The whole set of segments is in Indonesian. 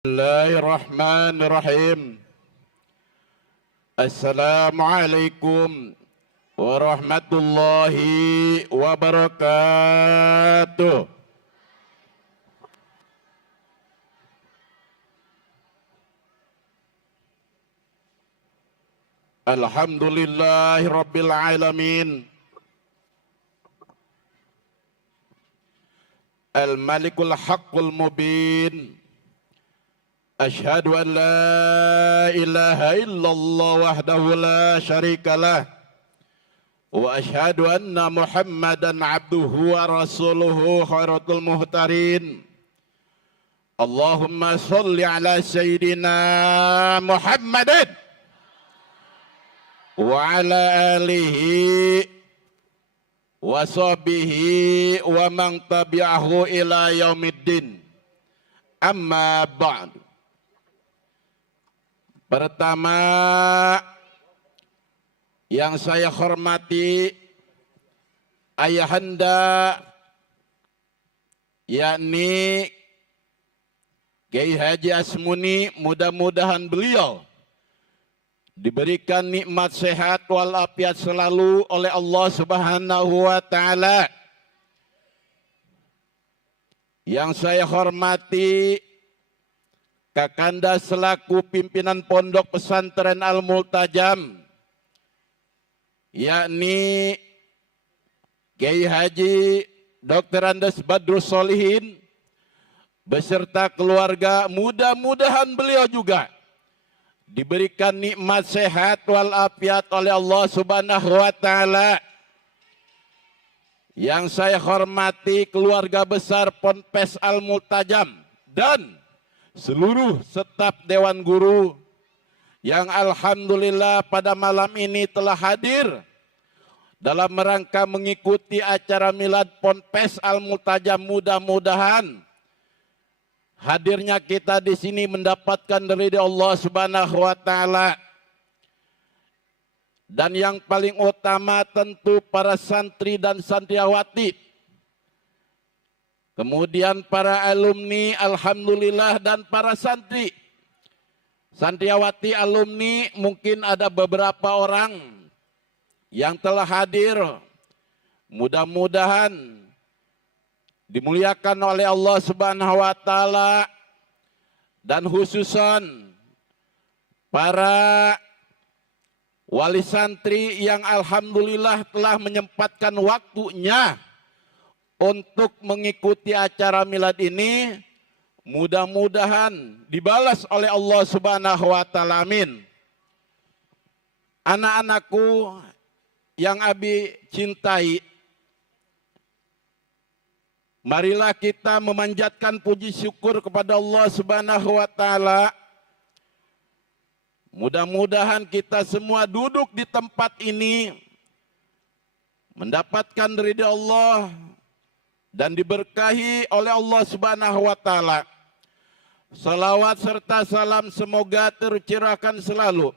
Bismillahirrahmanirrahim. Assalamualaikum warahmatullahi wabarakatuh. Alhamdulillahi rabbil alamin. Al-malikul haqqul mubin. Asyhadu an la ilaha illallah wahdahu la syarikalah wa asyhadu anna Muhammadan abduhu wa rasuluhu khairatul muhtarin. Allahumma sholli ala sayyidina Muhammadin wa ala alihi wa sahbihi wa man tabi'ahu ila yaumiddin. Amma ba'du. Pertama yang saya hormati ayahanda, yakni Kiai Haji Asmuni, mudah-mudahan beliau diberikan nikmat sehat walafiat selalu oleh Allah Subhanahu wa taala. Yang saya hormati Kakanda selaku pimpinan Pondok Pesantren Al-Multajam, yakni Kiai Haji Dr. Andes Badrus Solihin beserta keluarga, mudah-mudahan beliau juga diberikan nikmat sehat walafiat oleh Allah Subhanahu wa taala. Yang saya hormati keluarga besar Ponpes Al-Multajam dan seluruh staf Dewan Guru yang alhamdulillah pada malam ini telah hadir dalam rangka mengikuti acara milad Ponpes Al-Multajam. Mudah-mudahan hadirnya kita di sini mendapatkan ridha Allah Subhanahu wa taala. Dan yang paling utama tentu para santri dan santriwati. Kemudian para alumni alhamdulillah dan para santri. Santriwati alumni mungkin ada beberapa orang yang telah hadir. Mudah-mudahan dimuliakan oleh Allah Subhanahu wa taala dan khususan para wali santri yang alhamdulillah telah menyempatkan waktunya untuk mengikuti acara milad ini. Mudah-mudahan dibalas oleh Allah Subhanahu wa taala. Amin. Anak-anakku yang Abi cintai, marilah kita memanjatkan puji syukur kepada Allah Subhanahu wa taala. Mudah-mudahan kita semua duduk di tempat ini mendapatkan ridha Allah dan diberkahi oleh Allah Subhanahu wa taala. Salawat serta salam semoga tercurahkan selalu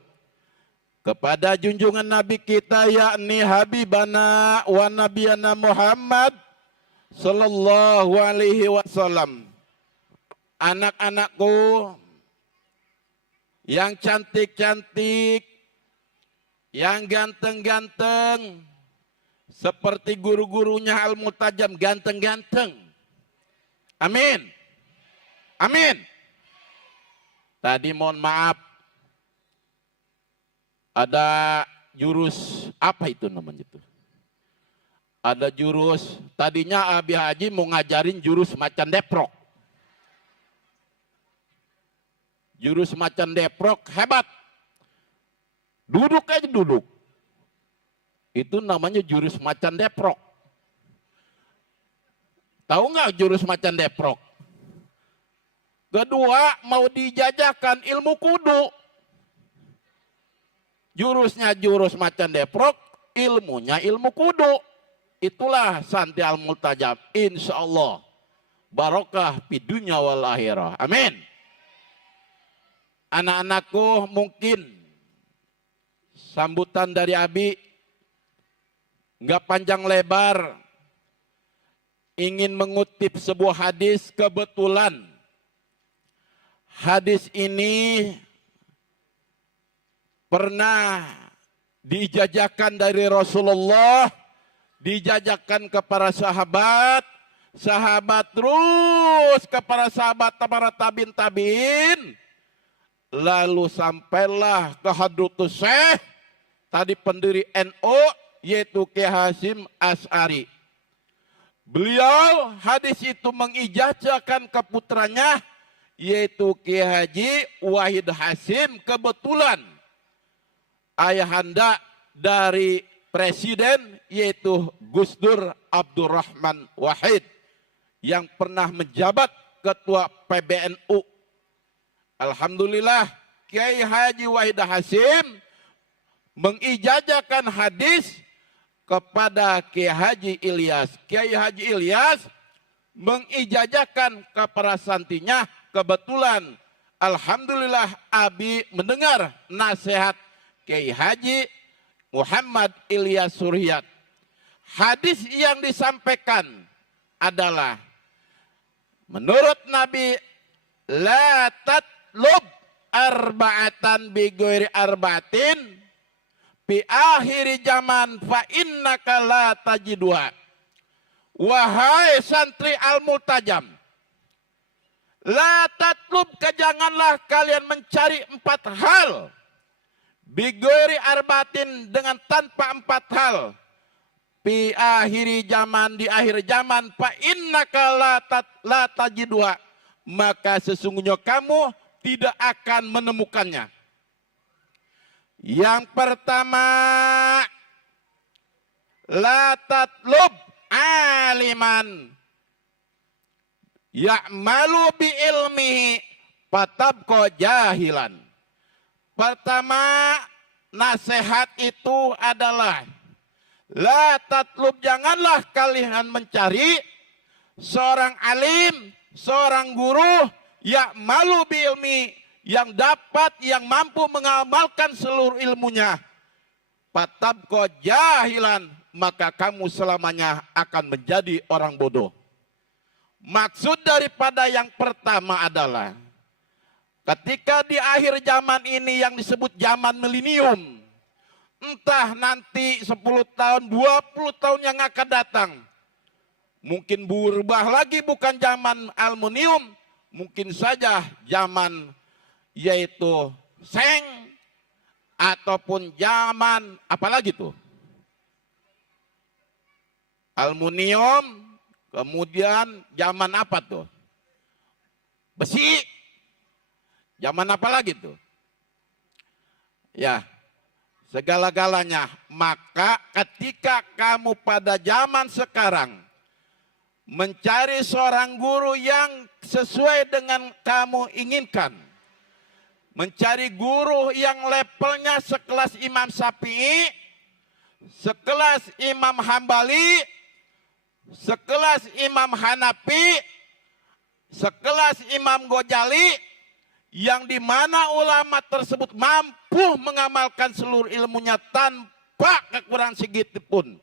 kepada junjungan Nabi kita, yakni Habibana wa Nabiyana Muhammad sallallahu alaihi wasallam. Anak-anakku yang cantik-cantik, yang ganteng-ganteng, seperti guru-gurunya Al-Multajam, ganteng-ganteng. Amin. Amin. Tadi mohon maaf, ada jurus, apa itu namanya itu? Ada jurus, tadinya Abi Haji mau ngajarin jurus macan deprok. Jurus macan deprok hebat. Duduk aja duduk. Itu namanya jurus macan deprok. Tahu nggak jurus macan deprok? Kedua, mau dijajakan ilmu kudu. Jurusnya jurus macan deprok, ilmunya ilmu kudu. Itulah santri Al-Multajam. Insya Allah barokah di dunia wal akhirah. Amin. Anak-anakku, mungkin sambutan dari Abi nggak panjang lebar, ingin mengutip sebuah hadis. Kebetulan hadis ini pernah dijajakan dari Rasulullah, dijajakan ke para sahabat, sahabat terus ke para sahabat, para tabiin, lalu sampailah ke Hadratus Syekh, tadi pendiri NU, yaitu Kiai Hasyim Asy'ari. Beliau hadis itu mengijazahkan ke putranya, yaitu Kiai Haji Wahid Hasyim. Kebetulan ayahanda dari presiden, yaitu Gus Dur Abdurrahman Wahid, yang pernah menjabat ketua PBNU. Alhamdulillah Kiai Haji Wahid Hasyim mengijazahkan hadis kepada Kiai Haji Ilyas. Kiai Haji Ilyas mengijazahkan kepada santrinya. Kebetulan alhamdulillah abi mendengar nasihat Kiai Haji Muhammad Ilyas Suryat. Hadis yang disampaikan adalah menurut Nabi, la tatlub arba'atan bi ghairi arba'atin fi akhir zaman fa innaka la tajidwa. Wahai santri Al-Multajam, la tatlub, janganlah kalian mencari 4 hal, bi ghairi arba'atin, dengan tanpa 4 hal, fi akhir zaman, di akhir zaman, fa innaka la tajidwa, maka sesungguhnya kamu tidak akan menemukannya. Yang pertama, la tatlub aliman ya'malu bi ilmihi fatabqa jahilan. Pertama, nasihat itu adalah la tatlub, janganlah kalian mencari seorang alim, seorang guru ya'malu bi ilmi, yang dapat, yang mampu mengamalkan seluruh ilmunya. Fatabqa jahilan, maka kamu selamanya akan menjadi orang bodoh. Maksud daripada yang pertama adalah ketika di akhir zaman ini yang disebut zaman milenium, entah nanti 10 tahun, 20 tahun yang akan datang, mungkin berubah lagi, bukan zaman aluminium, mungkin saja zaman yaitu seng, ataupun zaman apalagi tuh aluminium, kemudian zaman apa tuh, besi, zaman apa lagi tuh, ya segala-galanya. Maka ketika kamu pada zaman sekarang mencari seorang guru yang sesuai dengan kamu inginkan, mencari guru yang levelnya sekelas Imam Syafi'i, sekelas Imam Hambali, sekelas Imam Hanafi, sekelas Imam Ghazali, yang dimana ulama tersebut mampu mengamalkan seluruh ilmunya tanpa kekurangan sedikit pun.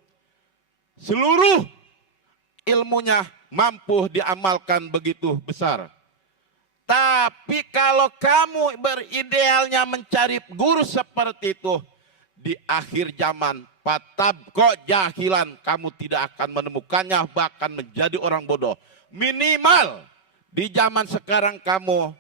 Seluruh ilmunya mampu diamalkan begitu besar. Tapi kalau kamu beridealnya mencari guru seperti itu, di akhir zaman fatabqa jahilan, kamu tidak akan menemukannya, bahkan menjadi orang bodoh. Minimal di zaman sekarang kamu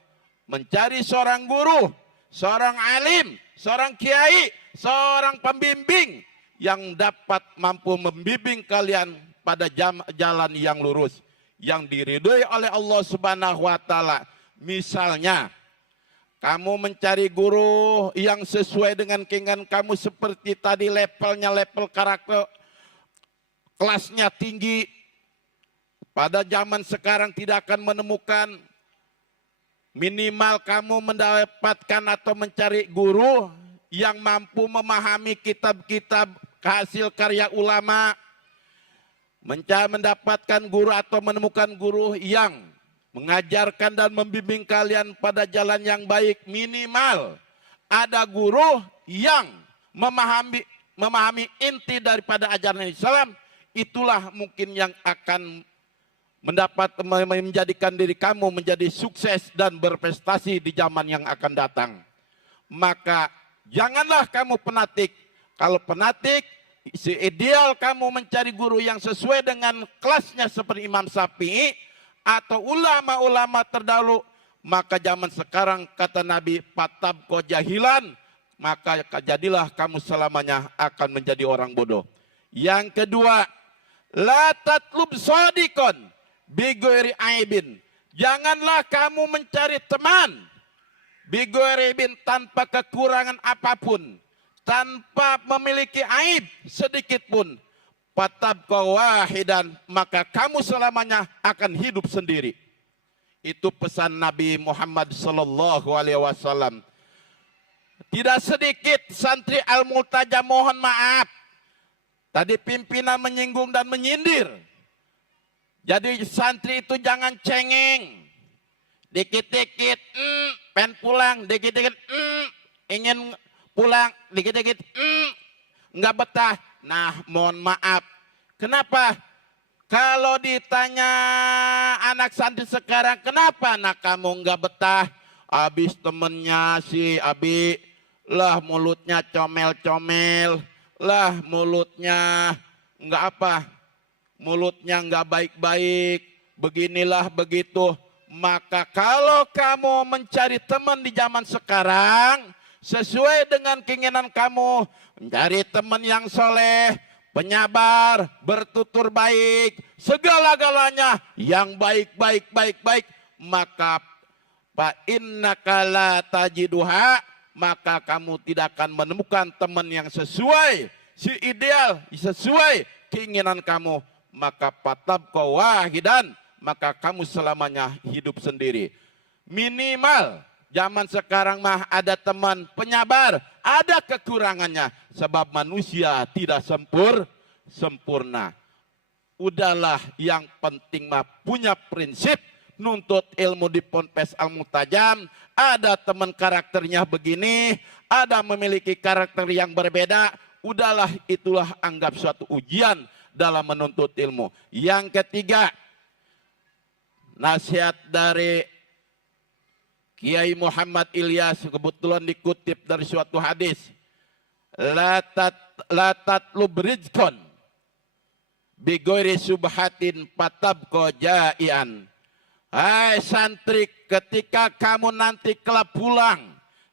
mencari seorang guru, seorang alim, seorang kiai, seorang pembimbing yang dapat mampu membimbing kalian pada jalan yang lurus, yang diridhoi oleh Allah Subhanahu wa taala. Misalnya, kamu mencari guru yang sesuai dengan keinginan kamu, seperti tadi levelnya, level karakter, kelasnya tinggi. Pada zaman sekarang tidak akan menemukan. Minimal kamu mendapatkan atau mencari guru yang mampu memahami kitab-kitab hasil karya ulama. Mendapatkan guru atau menemukan guru yang mengajarkan dan membimbing kalian pada jalan yang baik. Minimal ada guru yang memahami inti daripada ajaran Islam. Itulah mungkin yang akan menjadikan diri kamu menjadi sukses dan berprestasi di zaman yang akan datang. Maka janganlah kamu penatik. Kalau penatik, ideal kamu mencari guru yang sesuai dengan kelasnya seperti Imam Syafi'i atau ulama-ulama terdahulu. Maka zaman sekarang kata Nabi, patabko jahilan, maka jadilah kamu selamanya akan menjadi orang bodoh. Yang kedua, la tatlub sodikon bigoiri aibin. Janganlah kamu mencari teman bigoiri aibin, tanpa kekurangan apapun, tanpa memiliki aib sedikit pun. Patabqa wahidan, maka kamu selamanya akan hidup sendiri. Itu pesan Nabi Muhammad sallallahu alaihi wasallam. Tidak sedikit santri Al-Multajam mohon maaf. Tadi pimpinan menyinggung dan menyindir. Jadi santri itu jangan cengeng. Dikit-dikit pengen pulang, dikit-dikit ingin pulang, dikit-dikit nggak betah. Nah, mohon maaf. Kenapa? Kalau ditanya anak santri sekarang, kenapa anak kamu nggak betah? Habis temennya si Abi, lah mulutnya comel-comel, lah mulutnya nggak apa, mulutnya nggak baik-baik, beginilah begitu. Maka kalau kamu mencari teman di zaman sekarang, sesuai dengan keinginan kamu, mencari teman yang soleh, penyabar, bertutur baik, segala-galanya yang baik, maka fa innaka la tajiduha, maka kamu tidak akan menemukan teman yang sesuai, si ideal, sesuai keinginan kamu. Maka patabqa wahidan, maka kamu selamanya hidup sendiri. Minimal zaman sekarang mah ada teman penyabar, ada kekurangannya. Sebab manusia tidak sempurna. Udahlah, yang penting mah punya prinsip, nuntut ilmu di Ponpes Al-Multajam. Ada teman karakternya begini, ada memiliki karakter yang berbeda. Udahlah, itulah anggap suatu ujian dalam menuntut ilmu. Yang ketiga, nasihat dari Kiai Muhammad Ilyas, kebetulan dikutip dari suatu hadis. La tatlub rizqan bigoiri subhatin patabqa jai'an. Hai santri, ketika kamu nanti kelak pulang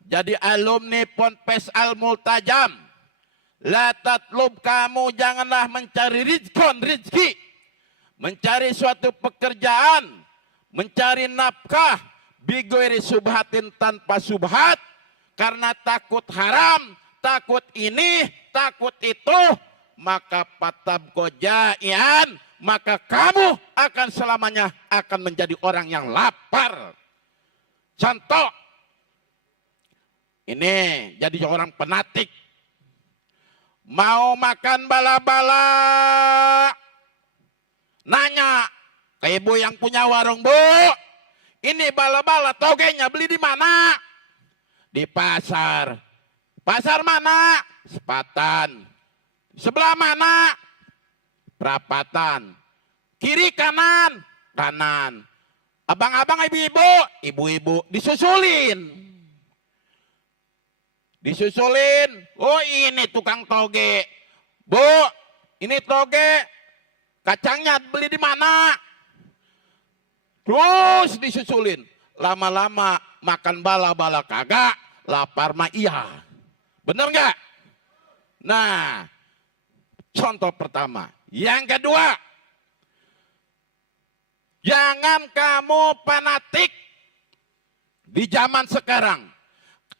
jadi alumni Ponpes Al-Multajam, la tatlub, kamu janganlah mencari rizki, mencari suatu pekerjaan, mencari nafkah bigoiri subhatin, tanpa subhat, karena takut haram, takut ini, takut itu, maka patabqa jai'an, maka kamu akan selamanya akan menjadi orang yang lapar. Contoh, ini jadi orang penatik, mau makan bala-bala, nanya ke ibu yang punya warung, Bu, ini bala-bala togenya beli di mana? Di pasar. Pasar mana? Sepatan. Sebelah mana? Perapatan. Kiri kanan? Kanan. Abang-abang, ibu-ibu? Ibu-ibu. Disusulin. Oh, ini tukang toge. Bu, ini toge. Kacangnya beli di mana? Terus disusulin. Lama-lama makan bala-bala kagak, lapar mah iya. Bener nggak? Nah, contoh pertama. Yang kedua, jangan kamu fanatik di zaman sekarang.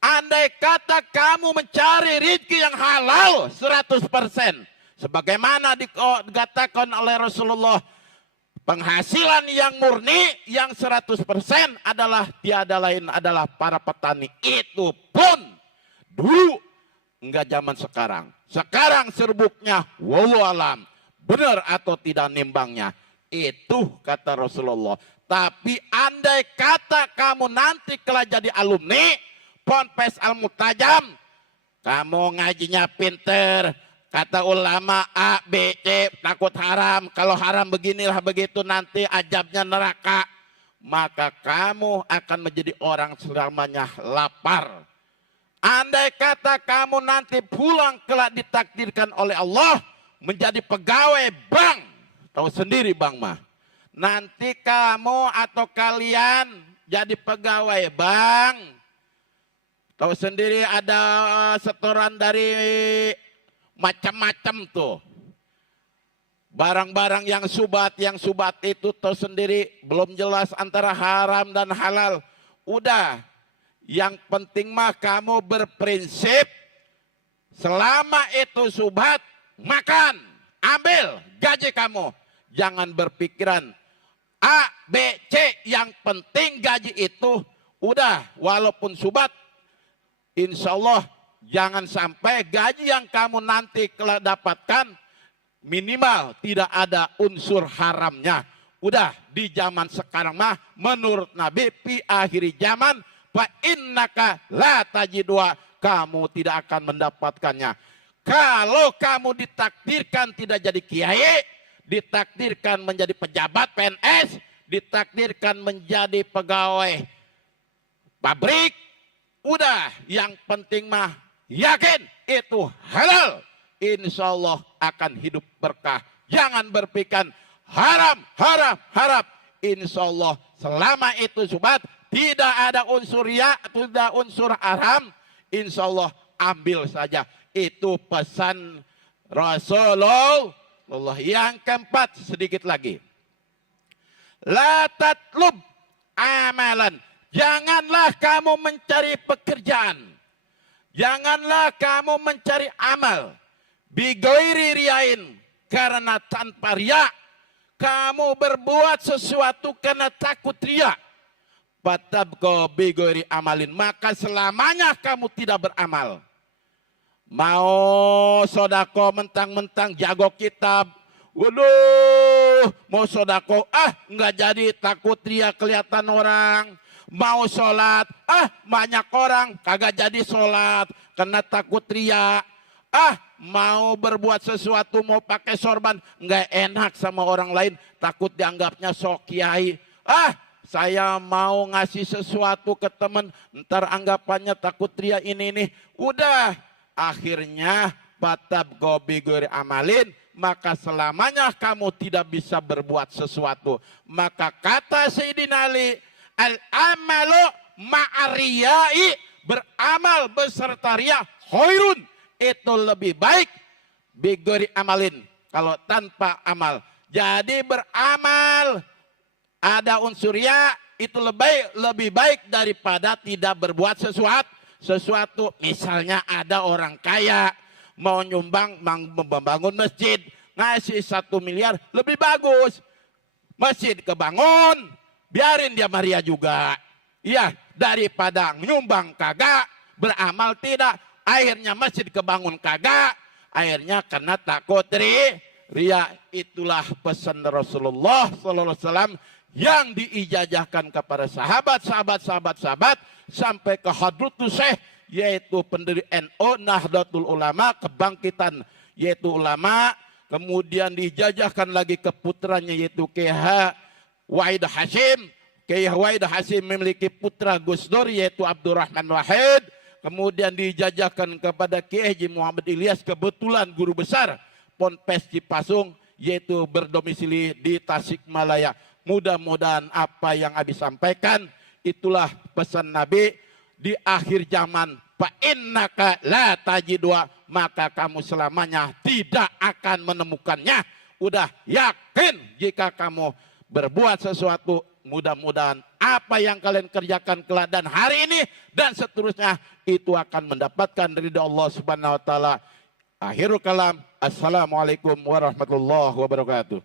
Andai kata kamu mencari rezeki yang halal 100%. Sebagaimana dikatakan oleh Rasulullah, penghasilan yang murni yang 100% adalah tiada lain adalah para petani. Itu pun dulu, enggak zaman sekarang. Sekarang serbuknya wallahu alam, benar atau tidak nimbangnya. Itu kata Rasulullah. Tapi andai kata kamu nanti kelak jadi alumni Ponpes Al-Multajam, kamu ngajinya pinter, kata ulama A, B, C, takut haram. Kalau haram beginilah begitu nanti azabnya neraka. Maka kamu akan menjadi orang selamanya lapar. Andai kata kamu nanti pulang kelak ditakdirkan oleh Allah menjadi pegawai bank. Tahu sendiri bang mah. Nanti kamu atau kalian jadi pegawai bank. Tahu sendiri ada setoran dari macam-macam tuh. Barang-barang yang subat itu tahu sendiri belum jelas antara haram dan halal. Udah, yang penting mah kamu berprinsip selama itu subat, makan, ambil gaji kamu. Jangan berpikiran A, B, C, yang penting gaji itu udah walaupun subat. Insya Allah jangan sampai gaji yang kamu nanti dapatkan minimal tidak ada unsur haramnya. Udah di zaman sekarang mah menurut Nabi fi akhiri zaman fa innaka la tajidwa, kamu tidak akan mendapatkannya. Kalau kamu ditakdirkan tidak jadi kiai, ditakdirkan menjadi pejabat PNS, ditakdirkan menjadi pegawai pabrik, udah yang penting mah yakin itu halal. Insya Allah akan hidup berkah. Jangan berpikir haram, haram, haram. Insya Allah selama itu subat, tidak ada unsur ya, tidak unsur haram. Insya Allah ambil saja. Itu pesan Rasulullah. Yang keempat sedikit lagi. La tatlub amalan. Janganlah kamu mencari pekerjaan. Janganlah kamu mencari amal. Bigoiri riain, karena tanpa riak. Kamu berbuat sesuatu karena takut riak. Patabko bigoiri amalin, maka selamanya kamu tidak beramal. Mau sodako mentang-mentang jago kitab. Waduh, mau sodako, nggak jadi takut riak kelihatan orang. Mau sholat, banyak orang kagak jadi sholat karena takut riak. Mau berbuat sesuatu, mau pakai sorban, nggak enak sama orang lain, takut dianggapnya sok kiai. Saya mau ngasih sesuatu ke teman, ntar anggapannya takut riak ini. Udah, akhirnya batab gobi gori amalin, maka selamanya kamu tidak bisa berbuat sesuatu. Maka kata Sayyidina Ali, al-amalu ma'ariyai, beramal beserta riya khairun, itu lebih baik bigori amalin, kalau tanpa amal. Jadi beramal ada unsur riya itu lebih baik daripada tidak berbuat sesuatu. Misalnya ada orang kaya mau nyumbang, membangun masjid, ngasih 1 miliar, lebih bagus masjid kebangun, biarin dia Maria juga. Iya, daripada nyumbang kagak, beramal tidak, akhirnya masjid kebangun kagak, akhirnya karena takut ria. Itulah pesan Rasulullah SAW yang diijazahkan kepada sahabat sampai ke Hadratus Syekh, yaitu pendiri NU Nahdlatul Ulama, kebangkitan yaitu ulama. Kemudian dijajahkan lagi ke putranya yaitu Kiai Wahid Hasyim. Kiai Wahid Hasyim memiliki putra Gus Dur yaitu Abdurrahman Wahid. Kemudian dijajahkan kepada Kiai Haji Muhammad Ilyas, kebetulan guru besar Ponpes Cipasung, yaitu berdomisili di Tasikmalaya. Mudah-mudahan apa yang Abi sampaikan itulah pesan Nabi di akhir zaman. Fa innaka la tajidwa, maka kamu selamanya tidak akan menemukannya. Udah yakin jika kamu berbuat sesuatu, mudah-mudahan apa yang kalian kerjakan kelak dan hari ini dan seterusnya itu akan mendapatkan ridha Allah Subhanahu wa taala. Akhirul kalam. Assalamualaikum warahmatullahi wabarakatuh.